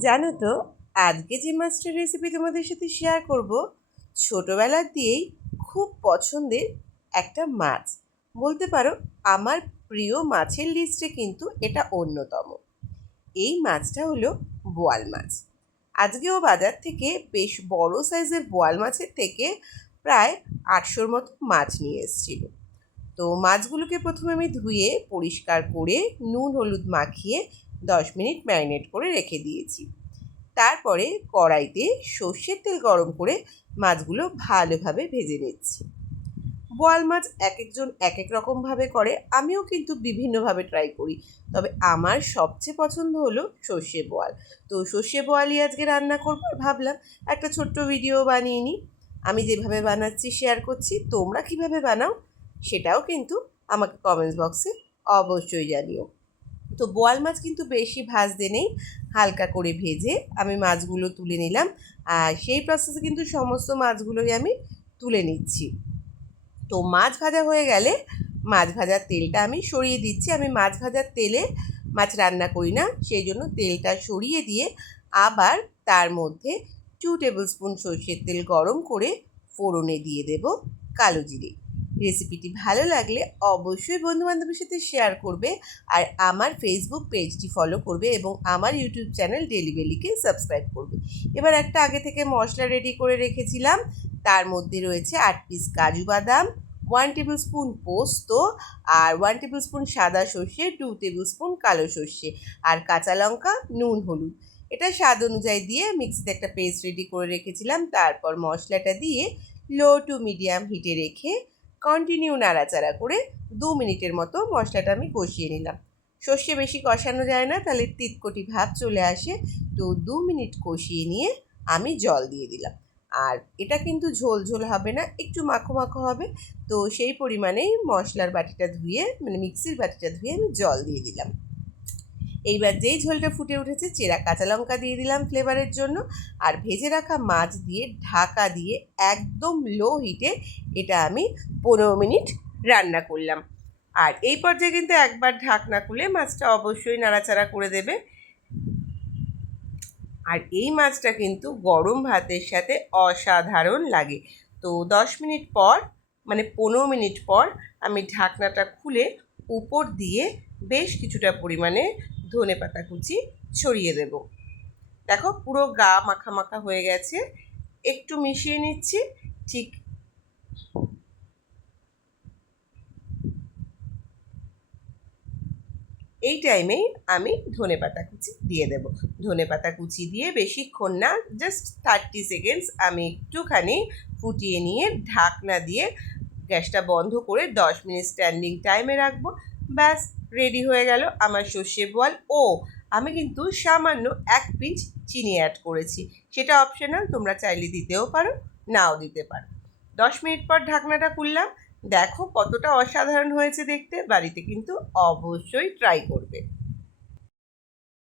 জানো তো, আজকে যে মাছটার রেসিপি তোমাদের সাথে শেয়ার করব, ছোটোবেলার দিয়েই খুব পছন্দের একটা মাছ। বলতে পারো, আমার প্রিয় মাছের লিস্টে কিন্তু এটা অন্যতম। এই মাছটা হলো বোয়াল মাছ। আজকেও বাজার থেকে বেশ বড় সাইজের বোয়াল মাছের থেকে প্রায় আটশোর মতো মাছ নিয়ে এসেছিল। তো মাছগুলোকে প্রথমে আমি ধুয়ে পরিষ্কার করে নুন, হলুদ মাখিয়ে দশ মিনিট ম্যারিনেট করে রেখে দিয়েছি। তারপরে কড়াইতে সর্ষের তেল গরম করে মাছগুলো ভালোভাবে ভেজে নিচ্ছি। বোয়াল মাছ এক একজন এক এক রকমভাবে করে, আমিও কিন্তু বিভিন্নভাবে ট্রাই করি। তবে আমার সবচেয়ে পছন্দ হলো সর্ষে বোয়াল। তো সর্ষে বোয়ালই আজকে রান্না করব আর ভাবলাম একটা ছোট্ট ভিডিও বানিয়ে নিই। আমি যেভাবে বানাচ্ছি শেয়ার করছি, তোমরা কীভাবে বানাও সেটাও কিন্তু আমাকে কমেন্টস বক্সে অবশ্যই জানিও। তো বোয়াল মাছ কিন্তু বেশি ভাজতে নেই, হালকা করে ভেজে আমি মাছগুলো তুলে নিলাম। আর সেই প্রসেসে কিন্তু সমস্ত মাছগুলোই আমি তুলে নিচ্ছি। তো মাছ ভাজা হয়ে গেলে মাছ ভাজার তেলটা আমি সরিয়ে দিচ্ছি। আমি মাছ ভাজার তেলে মাছ রান্না করি না, সেই জন্য তেলটা সরিয়ে দিয়ে আবার তার মধ্যে টু টেবিল স্পুন সর্ষের তেল গরম করে ফোড়নে দিয়ে দেব কালো জিরে। রেসিপিটি ভালো লাগলে অবশ্যই বন্ধুবান্ধবের সাথে শেয়ার করবে আর আমার ফেসবুক পেজটি ফলো করবে এবং আমার ইউটিউব চ্যানেল ডেলি বেলিকে সাবস্ক্রাইব করবে। এবার একটা আগে থেকে মশলা রেডি করে রেখেছিলাম। তার মধ্যে রয়েছে আট পিস কাজু বাদাম ওয়ান টেবিল স্পুন পোস্ত আর ওয়ান টেবিল স্পুন সাদা সর্ষে টু টেবিল স্পুন কালো সর্ষে আর কাঁচা লঙ্কা, নুন, হলুদ। এটা স্বাদ অনুযায়ী দিয়ে মিক্সিতে একটা পেস্ট রেডি করে রেখেছিলাম। তারপর মশলাটা দিয়ে লো টু মিডিয়াম হিটে রেখে কন্টিনিউ নাড়াচাড়া করে দু মিনিটের মতো মশলাটা আমি কষিয়ে নিলাম। সর্ষে বেশি কষানো যায় না, তাহলে তিতকটি ভাব চলে আসে। তো দু মিনিট কষিয়ে নিয়ে আমি জল দিয়ে দিলাম। আর এটা কিন্তু ঝোল ঝোল হবে না, একটু মাখো মাখো হবে। তো সেই পরিমাণেই মশলার বাটিটা ধুয়ে মানে মিক্সির বাটিটা ধুয়ে আমি জল দিয়ে দিলাম। এইবার যেই ঝোলটা ফুটে উঠেছে, চেরা কাঁচা লঙ্কা দিয়ে দিলাম ফ্লেভারের জন্য। আর ভেজে রাখা মাছ দিয়ে ঢাকা দিয়ে একদম লো হিটে এটা আমি পনেরো মিনিট রান্না করলাম। আর এই পর্যায়ে কিন্তু একবার ঢাকনা খুলে মাছটা অবশ্যই নাড়াচাড়া করে দেবে। আর এই মাছটা কিন্তু গরম ভাতের সাথে অসাধারণ লাগে। তো দশ মিনিট পর মানে পনেরো মিনিট পর আমি ঢাকনাটা খুলে উপর দিয়ে বেশ কিছুটা পরিমাণে ধনে পাতা কুচি ছড়িয়ে দেব। দেখো পুরো গা মাখা মাখা হয়ে গেছে। একটু মিশিয়ে নিচ্ছি, ঠিক এই টাইমেই আমি ধনে পাতা কুচি দিয়ে দেব। ধনে পাতা কুচি দিয়ে বেশিক্ষণ না জাস্ট থার্টি সেকেন্ডস আমি একটুখানি ফুটিয়ে নিয়ে ঢাকনা দিয়ে গ্যাসটা বন্ধ করে দশ মিনিট স্ট্যান্ডিং টাইমে রাখব। ব্যাস রেডি হয়ে গেল আমার সর্ষে বল ও, আমি কিন্তু সামান্য এক পিঞ্চ চিনি অ্যাড করেছি। সেটা অপশনাল তোমরা চাইলে দিতেও পারো, নাও দিতে পারো। দশ মিনিট পর ঢাকনাটা খুললাম। দেখো কতটা অসাধারণ হয়েছে দেখতে। বাড়িতে কিন্তু অবশ্যই ট্রাই করবে।